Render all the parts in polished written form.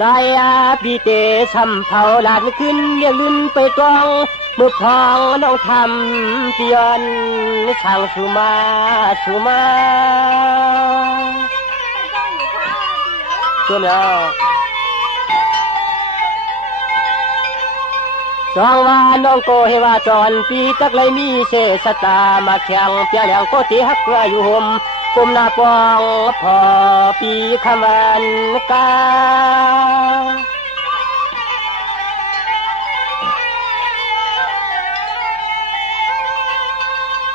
สายปีเตช้ำเผาหลานขึ้นเรียกลื่นไปตรองมือพองน้องทำเตียนช่างสุมาตัวเนาะจองว่าน้องโกเฮว่าจอนปีตักเลยมีเสสตามาแข่งเปียแหลงโกติฮักอยู่ห่มกุมหน้าปองพอปีคำวันกา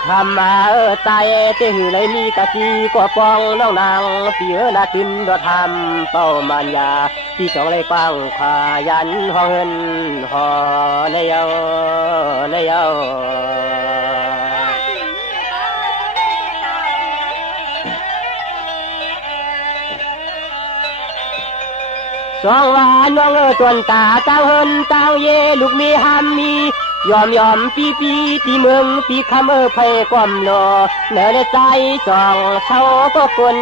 คำมาตายเตหือเลยมีกะจีก็ปองน้องนางปีนาตินดอทำเป้ามันยาที่สองเลยปังขยันห้องเงินหอในเยาสองวานน้องจวนตาเต้าเฮินเต้าเยลูกมีหามมียอมปีเมืองปีคำไผ่ความโลเนื้อในใจสองเท่าก็คน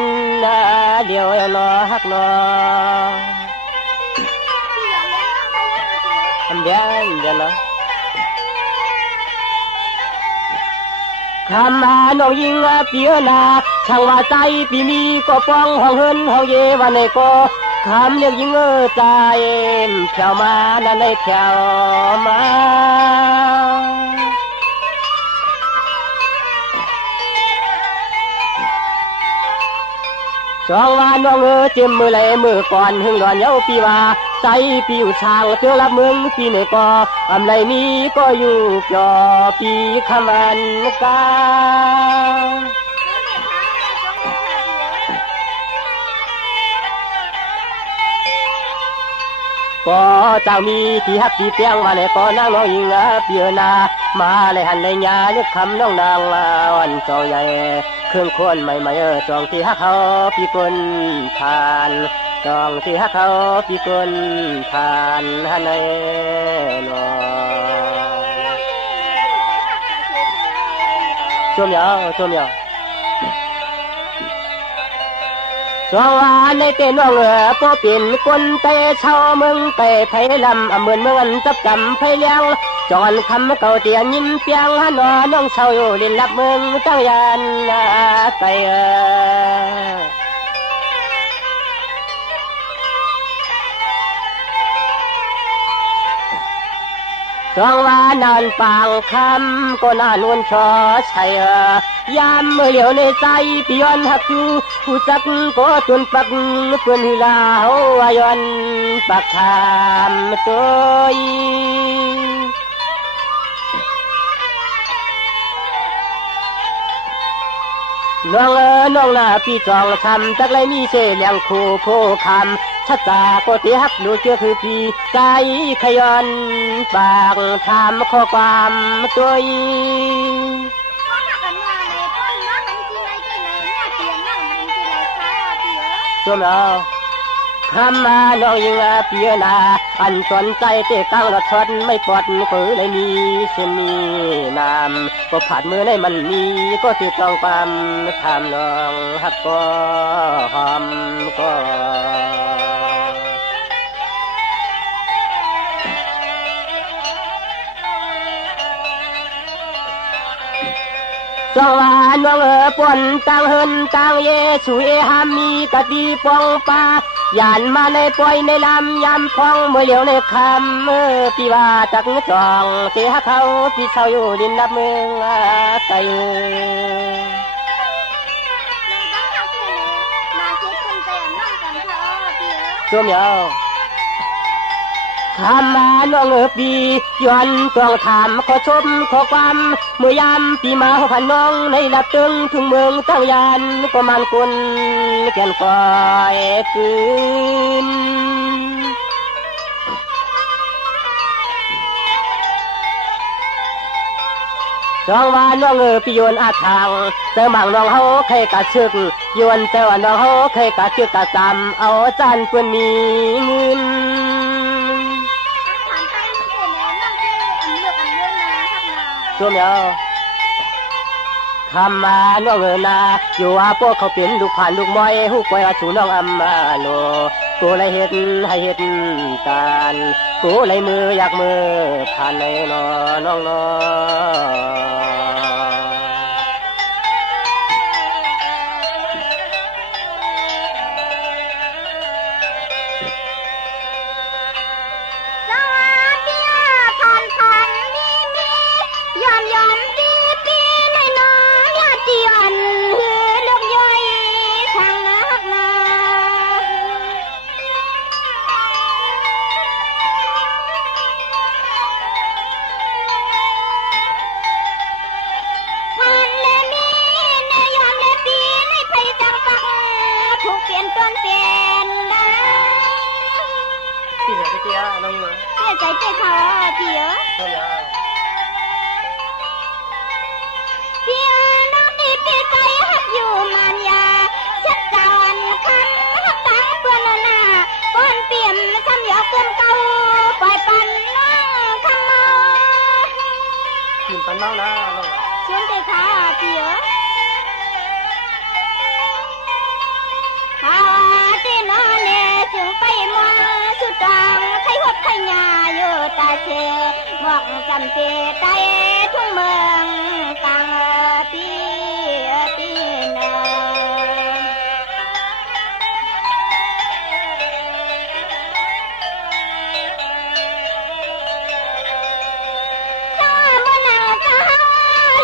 เดียวรอฮักรอทำเดียวรอคำมาน้องยิงเปียนาช่างว่าใจปีมีก็ป้องห้องเฮินห้องเยวันในก็คำเรียกยิงใจแถวมานั่นในแถวมาสองว่าน้องเจ็มมือเลยมือก่อนหึงดอนเย้าปีว่าใจปีอยู่ช่างเจอรับมึงปีในก็อำไรนี้ก็อยู่จอปีคำวันกาก็เจ้ามีที่ฮักที่เตียงมาเลยก็นั่งน้องยิงเปียนามาเลยหันเลยญานึกคำน้องนางวันจอใหญ่เครื่องคนใหม่จองที่ฮักเขาพี่คนผ่านจองที่ฮักเขาพี่คนผ่านฮันในนอจมยาวสองวันในเต้นน้องพอเป็นคนเตะเช่าเมืองเตะไผ่ลำเหมือนเมืองจับจำไผ่เลี้ยงจอนคำเก่าเตียนยิ้มเปียงฮันน้องเช่าอยู่ลินรับเมืองตั้งยานไตจองว่านานปางคำก็น่านวลชอใช่ยามเมื่อเหลียวในใจปียอนหักอยู่ผู้จักก็จนปักเพื่อนหิลาวายอนปักทามตัวน้องนาพี่จองคำจักเลยมีเสเลียงคู่โคคำชัดตาก็ตีฮักดูเชื่อคือปีใจขยอนปากทำข้อความตัวจมเอาคำมาน้องยิงเปียนาอันสนใจเตะตั้งรถชนไม่ปลดมือเลยมีเส้นมีน้ำก็ผ่านมือในมันมีก็ติดต้องความทำน้องฮักก็หอมก็สวรรค์วังปนตังเฮินตังเยสุเอหามีกะตีปองปายานมาในปล่อยในลำยำพองเมื่อเหลียวในคำปีว่าจักจองเตะเขาปีเช่าอยู่ดินนับเมืองไกลช่วงเดียวคำมาน้องปีย้อนต้องถามขอชมขอความเมื่อยามปีมาพันน้องในลับตึงทุ่งเมืองตั้งยานก็มันคนแก่นคอยคืนจองว่าน้องปีโยนอาทางเติมหางน้องเฮาเคยกะชึกโยนแต่ว่าน้องเฮาเคยกะชึกกะจำเอาจานเพื่อนมีเงินช่วงเดียวคำมาน้องนาอยู่ว่าพวกเขาเป็นลูกผ่านลูกมอยหูปล่อยว่าสู่น้องอัมมาโลโก กูเลยเห็นให้เห็นการกูเลยมืออยากมือผ่านในนอน้องนอใจเจ้าค่ะพี่เอ๋พี่น้องดีปีใจฮักอยู่มันยาชัดจานคันฮักตาเพื่อนหน้าก้อนเปี่ยมซ้ำหยอกเกินเก่าปล่อยปันน้องคำเมากินปันเมานะน้องชวนใจค่ะพี่เอ๋ที่นอนเนจึงไปมาสุดดังใครหดใครยาอยู่ตาเชมองจำเจใจทุ่งเมืองต่างปีเนถ้าเมื่อนาจะ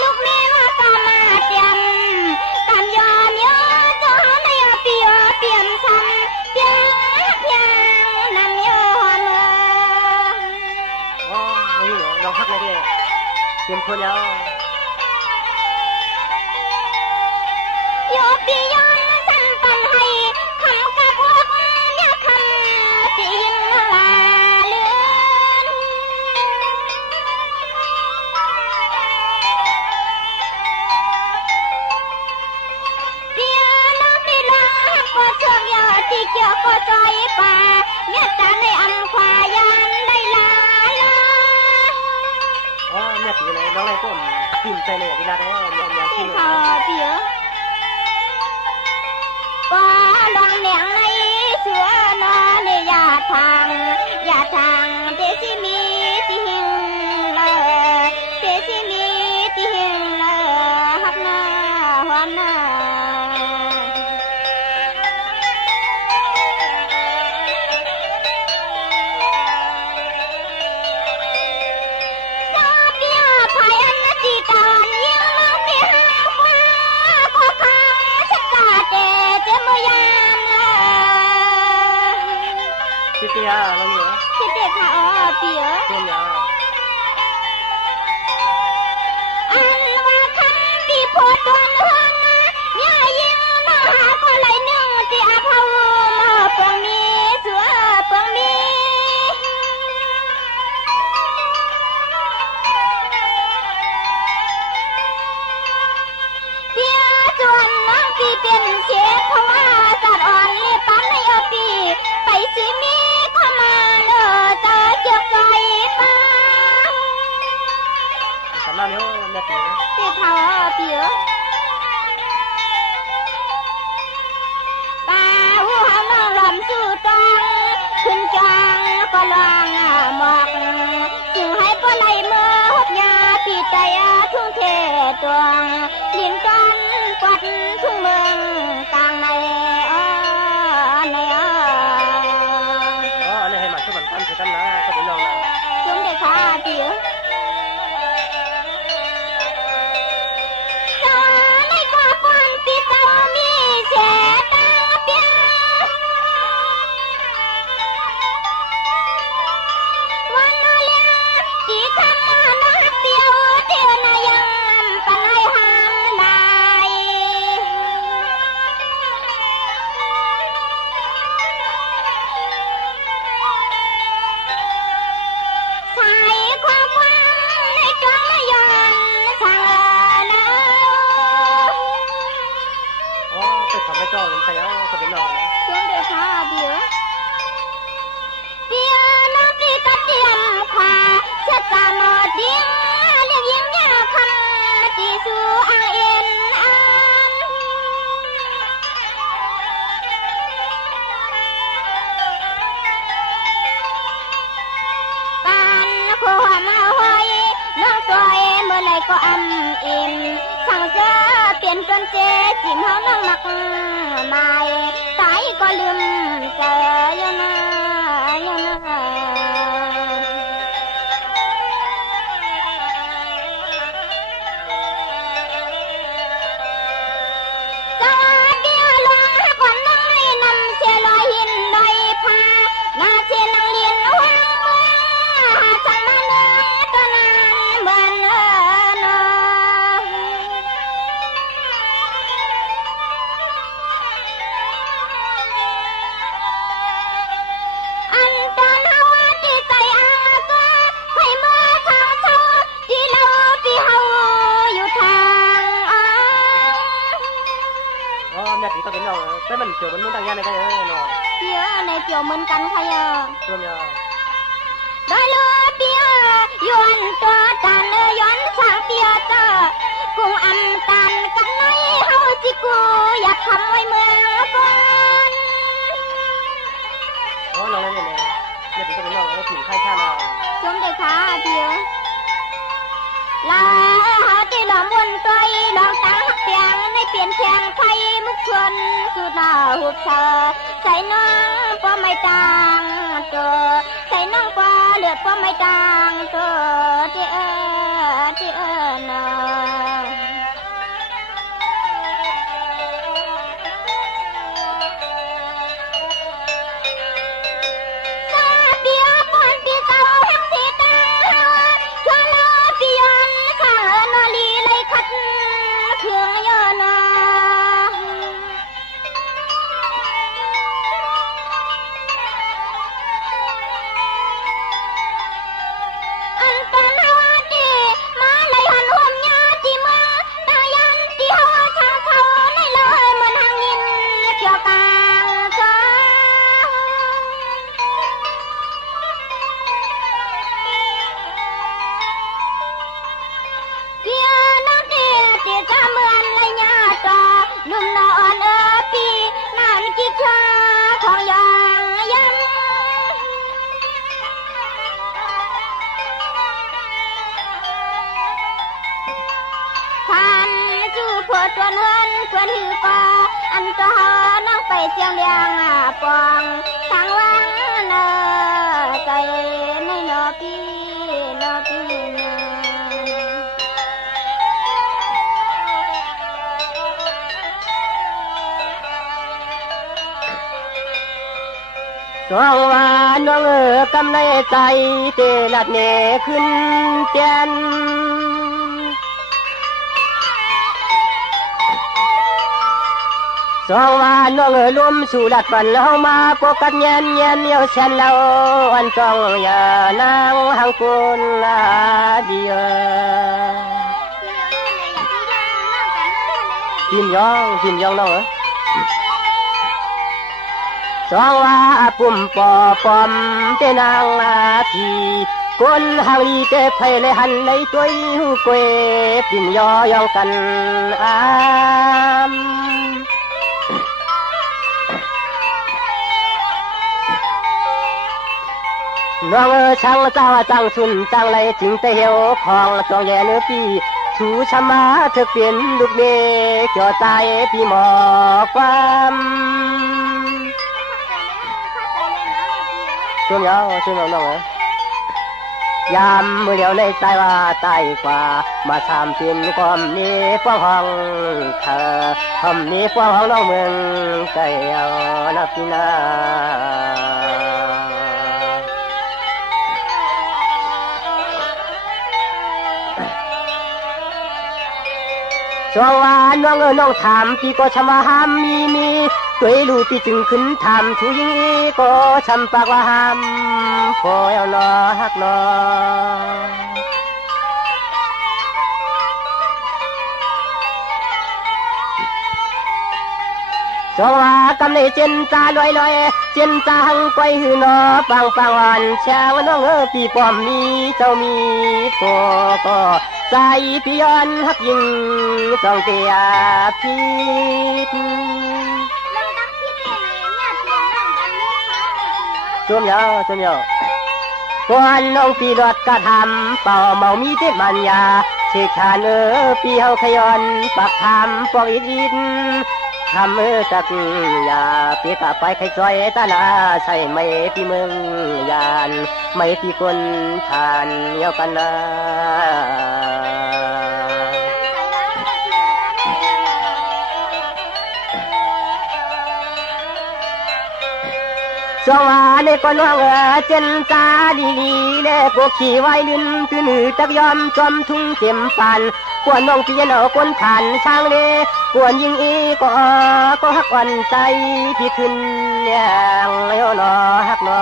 ลูกแม่ว่าตามาเตรียมตามยอมเยอะตัวในเปียเปี่ยมซ้ำเพียงนำยอมน้องฮักเลยดิเตรียมคนแล้วโยปีย้อนสั่นปันให้คำกับพวกเนี่ยคำที่ยิ่งลาเลือนเดียวน้องดีลาก็เชื่อยอที่เกี่ยวก็ใจป่าเมียตาในอันควายานได้ลาแม่ตีเลยน้องเลยก้มกินใจเลยเวลาได้เนี่ยที่เขาเปี๋ยว่าลองเหนียงในเสือนอนยาทางเดซิมีที่หิงเลยเดซิมีที่หิงเลยฮักหน้าหวานหน้าคิดเตี้ยเราเหรอคิดเตี้ยค่ะเปี๋ยเตี้ยอันว่าคำที่พูดตัวเรื่องเนี่ยยิ่งมาหาคนไหลหนึ่งที่อาภามาเปลืองมีเสือเปลืองมีเตี้ยส่วนน้องที่เป็นเชฟเพราะว่าสัตว์อ่อนเลี้ยงปั้นในปีไปสิมีความมาเลิศจะเกี่ยวใจป้าสำนักนี้แม่ตีเตี้ยเขาเปี๋ยป้าหูหางน้องลำสู่ตังขึ้นจังก็ลองหมอกจึงให้ปลายมือหดยาปีใจทุ่งเทตวงลิ้นก้อนปัดทุ่งเมืองต่างในกันนะก็เป็นน้องนะจุ่มเด็กขาเปี๋ยตาในกว่าปอนปีเก่ามีเศษตาเปี๋ยวันนาเลียที่คำมานักเปียวเดียวนายังปันให้หางได้ไม่จ้องเลยใช่แล้วก็เป็นน้องนะช่วงเดือนค่ะเบียร์น้องตีตัดเดียมขวาเช็ดตาหนอดเดียเรียกยิงยาคำตีสู่อ่างเอ็นอัน เป็นต้นเจจิมเฮาน้องมักหมายตายก็ลืมเจอยนะยนะแต่มันเกี่ยวมันมุ่งต่างกันในกันเนาะเปียในเกี่ยวเหมือนกันค่ะตัวเนาะได้เลยเปียย้อนตัวตันย้อนชาเปียเจอกุ้งอำตันกันในเฮาจิกูอยากทำไว้เมืองก่อนอ๋อน้องนั่นเนี่ยเนี่ยถึงจะเป็นน้องแล้วถึงค่ายข้าเราจมได้ค่ะเปียลาเฮาที่หลอมวนตัวลองตั้งหักเปียงในเปลี่ยนแข่งไฟมุกชนสุดหน้าหุบเธอใส่น้องป้อไม่ต่างตัวใส่น้องกว่าเลือดป้อไม่ต่างตัวที่น้องส่วนเฮือนส่วนหือก็อันตัวน้องไปเสียงเลียงปองทางวังเนอใจในนอปีนอปีสองว่าน้องกำในใจเตลัดเนขึ้นเตียนสองว่าน้องรวมสู่ดัดฝันเฮามาปกัดเย็นเยวเส้นเราอันจองอย่านางหังกุนเดียพิมยองน้องสองว่าปุ่มปอปอมเตนางทีคนหางลีเตไพเลยหันในตัวหูเกวพิมยองกันน้องช่างเจ้าจังสุนจังไรถึงแต่เหี่ยวของจองแย่เนื้อปีชูชะมาเธอเปลี่ยนลูกเมฆจ่อใจพี่หมอกความช่วงน้องยามมือเดียวในใจว่าใจกว่ามาทำเป็นความนี้ฟ้องห้องเธอทำนี้ฟ้องห้องน้องเมืองใจเอานับพี่นาสองว่าน้องถามพี่ก็ชำว่าห้ามมีตัวรู้พี่จึงขึ้นถามชูยิงก็ชำปากว่าห้ามพอเอานอฮักนอสองว่ากำในเจนตาลอยเจนตาหังไปหือนอปังวันเช้าน้องพี่ป้อมมีเจ้ามีก็ใจพี่ย้อนฮักยิงสองเตียพิษจมยาวก่อนน้องพี่รถกระทำเป่าเมามีเทมันยา เชชาเนอปีเฮาขย้อนปากถามปองอินทำจักยาเปียกะไปใครจอยตาลาใส่ไม่พี่เมืองยานไม่พี่คนทานเยากันนาสวาเนก็น้องเจนตาดีลีเล่พวกขี่ไว้ลิ้นคือหนือตักยอมจอมทุ่งเข็มปันกวนน้องเปียนเอาคนผ่านช่างเล่กวนยิงอีก็ฮักอ่อนใจที่ขึ้นอย่างเลี้ยวนอฮักนอ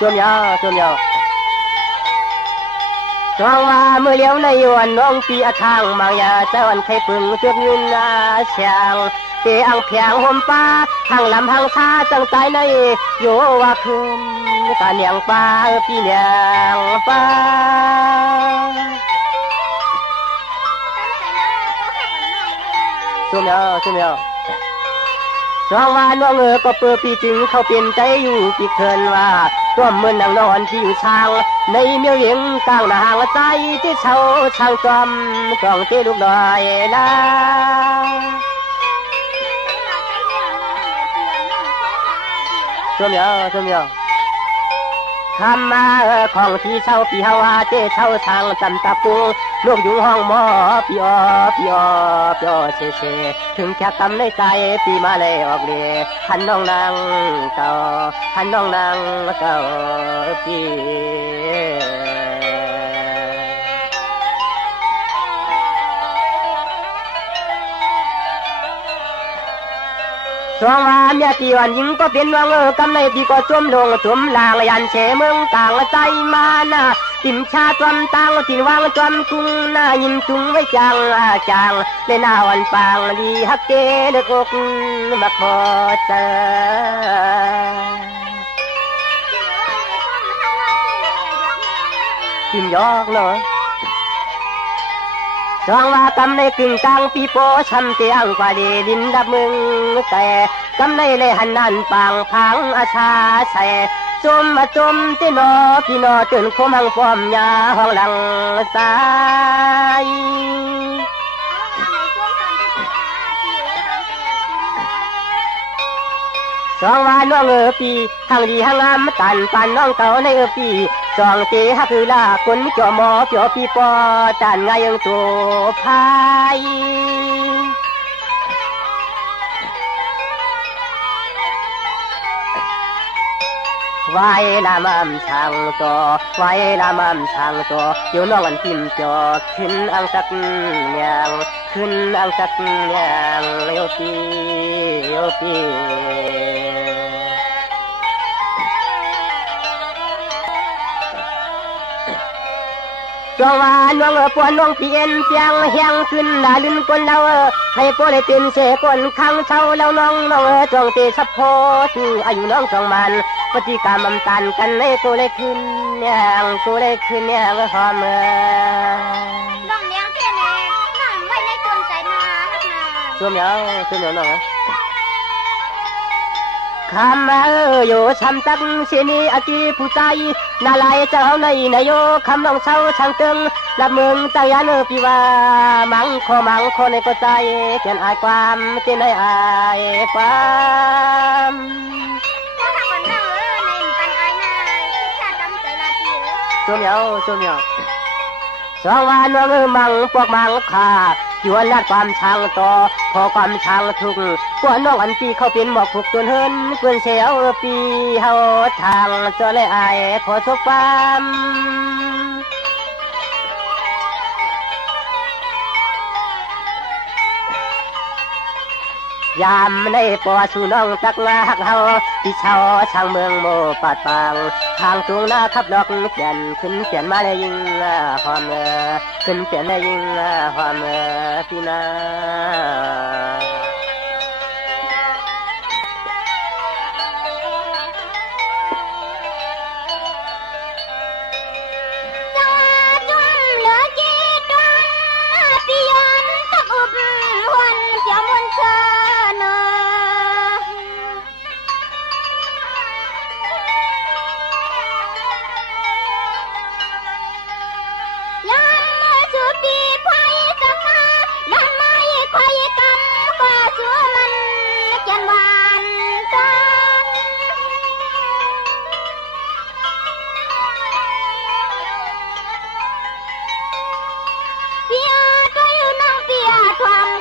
จมยาวจองว่าเมื่อเลี้ยวในวันน้องปีอาทางมายาเจ้าวันไข่ปึงเสือกยืนนาเชียงเตะอังเพียงห่มป้าทางลำทางชาจังใจในโยว่าคืนตาเนียงป้าปีเนียงป้าจุ่มยาวจองว่าน้องก็เปิดปีจึงเขาเปลี่ยนใจอยู่ปีเคินว่าตัวเหมือนนางนอนที่อยู่ช่างในเมียวเย็งกลางหางใจที่เช่าช่างจอมกล่องเจลูกดอยนะจุ่มยาวคำมาของที่เช่าปีเฮาเจเช่าช่างจำตาปูลูกอยู่ห้องหมอปีอเชถึงแค่กำในใจปีมาเลยออกเลยหันน้องนางเก่าปีสองว่าเมียตีวันยิงก็เป็นวังกำในปีก็จมลงจมลางยันเชเมืองต่างใจมานะติมชาจอมตังตินวางจอมกุ้งหน้ายิ้มจุงไว้จางในหน้าวันปางดีฮักเกเด็กอกมาขอเจอติมยอกเนาะจองว่ากำในกึ่งกลางปีโป้ช้ำเตียงกว่าดีดินดับมึงแต่กำในเลยหันนันปางพังอาชาใส่จมที่นอพี่นอจนคมหังฟอมยาห้องหลังสายสองว่าน้องปีทางดีทางงามตันปันน้องเก่าในปีสองเจฮักคือลาคนจ่อหมอจ่อปีปอจันไงยังตัวพายไว้ละมั่มช่างตัวอยู่น้องอันติมจอขึ้นอังสักอย่างโยปีจงว่าน้องปวนน้องเปลี่ยนเพียงเฮียงขึ้นดาลืนคนเราให้ปวนได้เต็มเสคนข้างเช่าแล้วน้องจงเตสัพพที่อายุน้องจงมันปฏิกรรมตันกันในตัวเลยขึ้นอย่างหอมน้องเลี้ยงเท่แน่น้องไว้ในต้นใจนาจุ่มยาวน้องคำอยู่ช้ำตักเชนีอากีผู้ใจนาลายเจ้าในนายโยคำน้องเช่าช่างตึงละเมืองใจยันปีว่ามังคในก็ใจเขียนอายความเจนอายความจุ่มยาวสองว่าน้องมังพวกมังขาจวนลัดความช่างต่อพอความช่างทุกกวนน้องอันปีเขาเป็นหมอกผูกจนเฮินเพื่อนเสียวปีเฮาทางเจอเลยอายขอทุกความยามในปอสู่น้องตักงาหักเฮาที่เช่าช่างเมืองโมปาดปางทางตรงหน้าขับดอกเปลี่ยนขึ้นเปลี่ยนมาเลยยิงความขึ้นเปลี่ยนเลยยิงความพี่นา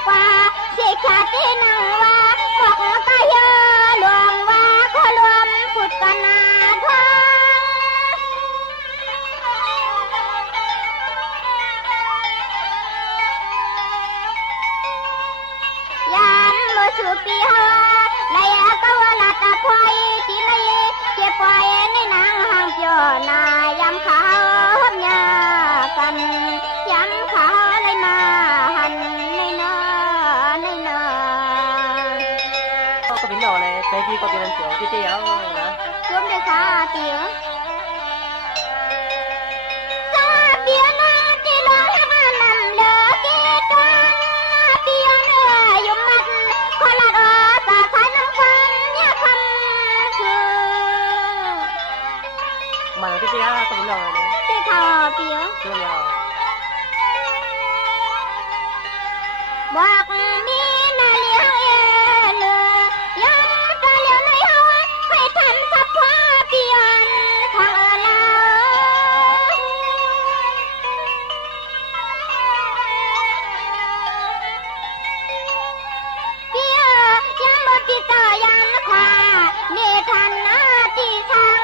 กว่าสิชาตินังว่าบอกกะเยอหลวงว่าขอรวมพุทธนาทยามมือสุปีฮาและก็ว่าลาตาพอยที่ในเจ็บปล่อยในนางห่างเปียนายามขาวหับยากันยามขาวเลยมาหันในนาก็เป็นดอกเลยใจดีก็เป็นเสียวที่เดียวนะรวมด้วยค่ะเตี๋ยวซาเปียนาที่ลอยมานำเลือเกตันเปียเนื้อยุ่มัดขอละดอสาสายน้ำควันเนี่ยคำคือมันที่เดียวก็เป็นดอกเลยที่ข่าวเปียวเชื่อเราบอกมีนาเลี้ยงเลือยังตะเลี้ยวในหัวให้ทันสับผ้าเปียนทางลาเปียยังบ่ปีต่อยังขวาเนทันนาที่ช่าง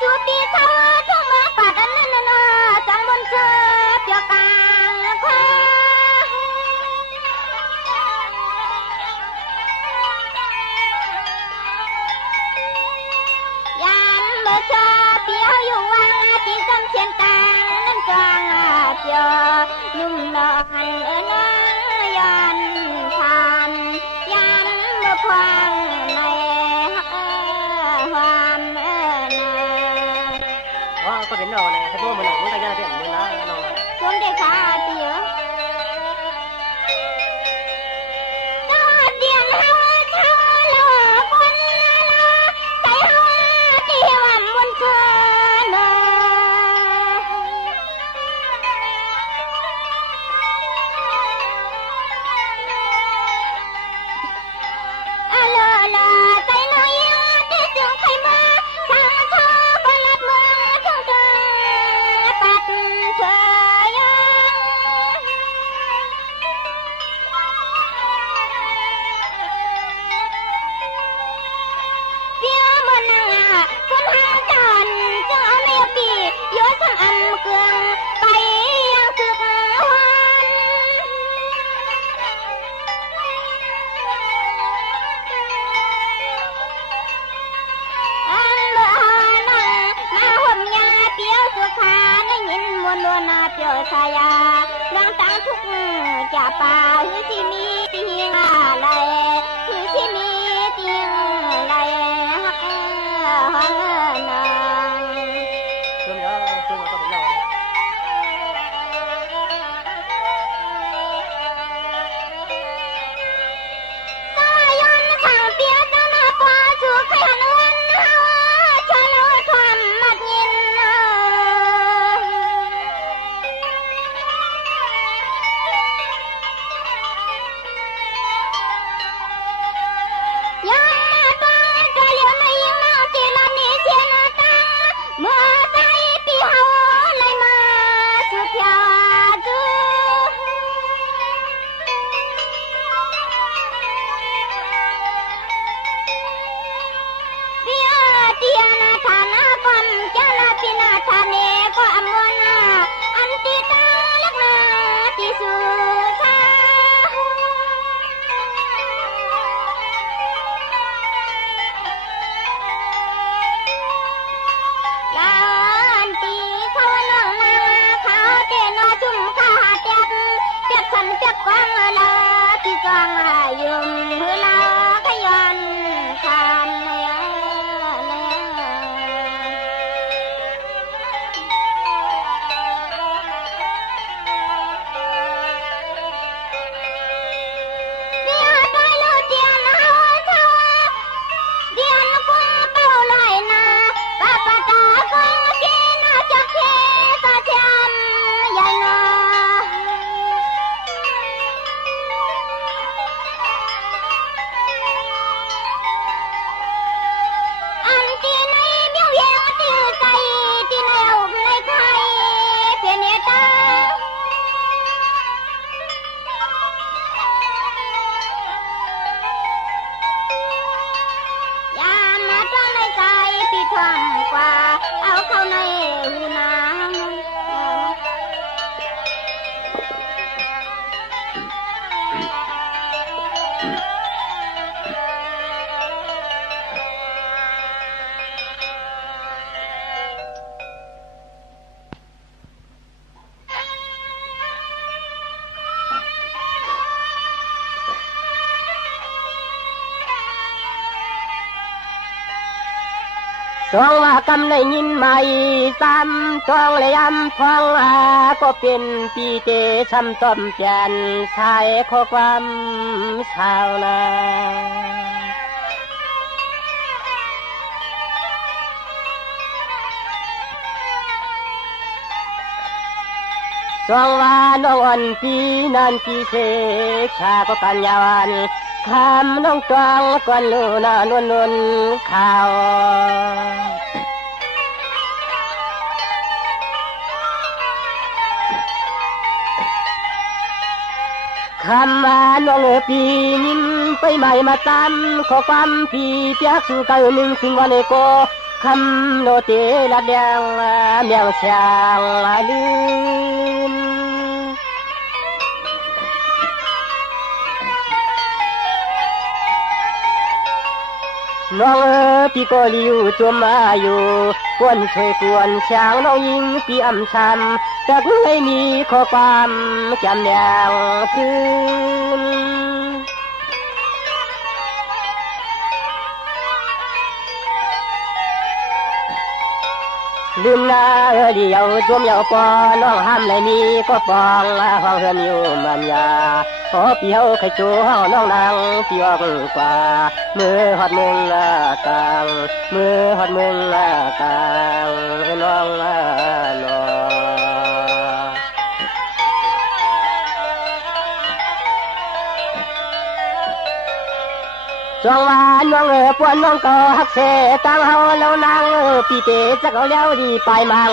จูปีเศร้าทุ่งเมืองปัดนั่นนจังบนเสือเปียกลางขวายามเมื่อชาเปียวอยู่วังที่ซ้ำเชียนตางนั่นกลางเปียวนุ่มนอนน้องยันทานยามเมื่อพวงในความว่าก็เป็นดอกเลยถ้าพวกมันหนักมันก็ยากเสียเหมือนนะน้องช่วงเด็กขาเปียวเปียวชายาเรื่องต่างทุกจะป่าหือที่มีติงอะไรหือที่มีติงอะไรฮักฮังนางซึ่งก็เป็นดอกสายันทางเปียตนาปวสุขยันวันฮาวชะโลทวมมัดยิน จองว่ากำได้ยินใหม่ซ้ำจองเลยย้ำฟังก็เป็นปีเตช้ำต้มแจนชายข้อความชาวนาจองว่าน้องอ่อนปีนันปีเสกชาก็กันยาวันคำน้องตวงก่อนลูนานวลนวลข่าวคำว่าน้องปียิ้มไปใหม่มาตามขอความปีเปียกสู่เก่าหนึ่งสิ่งวันโกคำโนเตละแดงเมียงเสียงลืมน้องพี่ก็ลิวจมมาอยู่กวนช่วยกวนช้างน้องยิงพี่อำชันแต่ก็ไม่มีข้อความจำแนวคืนลืมหน้าเดียวจมยาวปอน้องห้ามเลยมีก็ปองห้องเฮือนอยู่มันยาขอเปียวไข่จูห้องน้องนางเปียวกว่ามือหอดมึงกลางมือหอดมึงกลางน้องนอจงว่าน้องปวนน้องก็ฮักเสตั้งเฮาแล้วนางพี่เตจะเอาแล้วดีไปมัง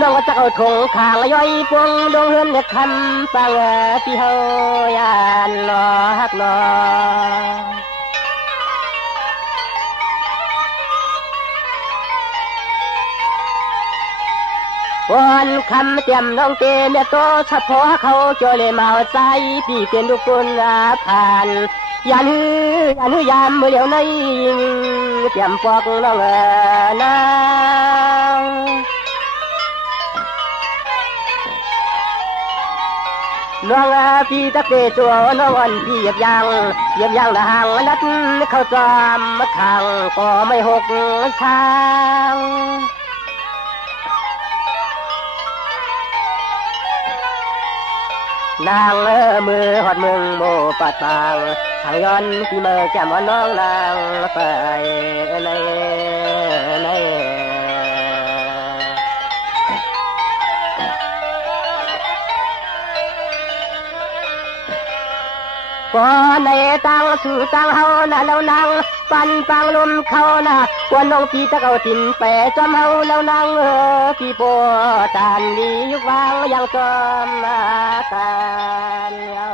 น้องก็จะเอาถงข้างย่อยปวงดงเฮือนคำฟังพี่เฮายานรอฮักรอวันคำเตรียมน้องเตเมียโตเฉพาะเขาโจเลมาใจพี่เป็นลูกคนผ่านยันยามเมื่อเดียวในเตรียมปอกน้องนางน้องพี่ตะเกตัวน้องอ่อนพี่เหยียบยางละหางนัดเข้าจอมขังก็ไม่หกช้างนางมือหอดมึงโมปัดปางทางย้อนที่มือแก้มน้องนางไปในก่อนในตังสู่ตังเฮานะแล้วนางปันปังลมเขานะวันน้องพี่ตะเขาตินแปะจอมเฮาแล้วนางพี่ปวดตานดียุกวางยังจอมการเฮา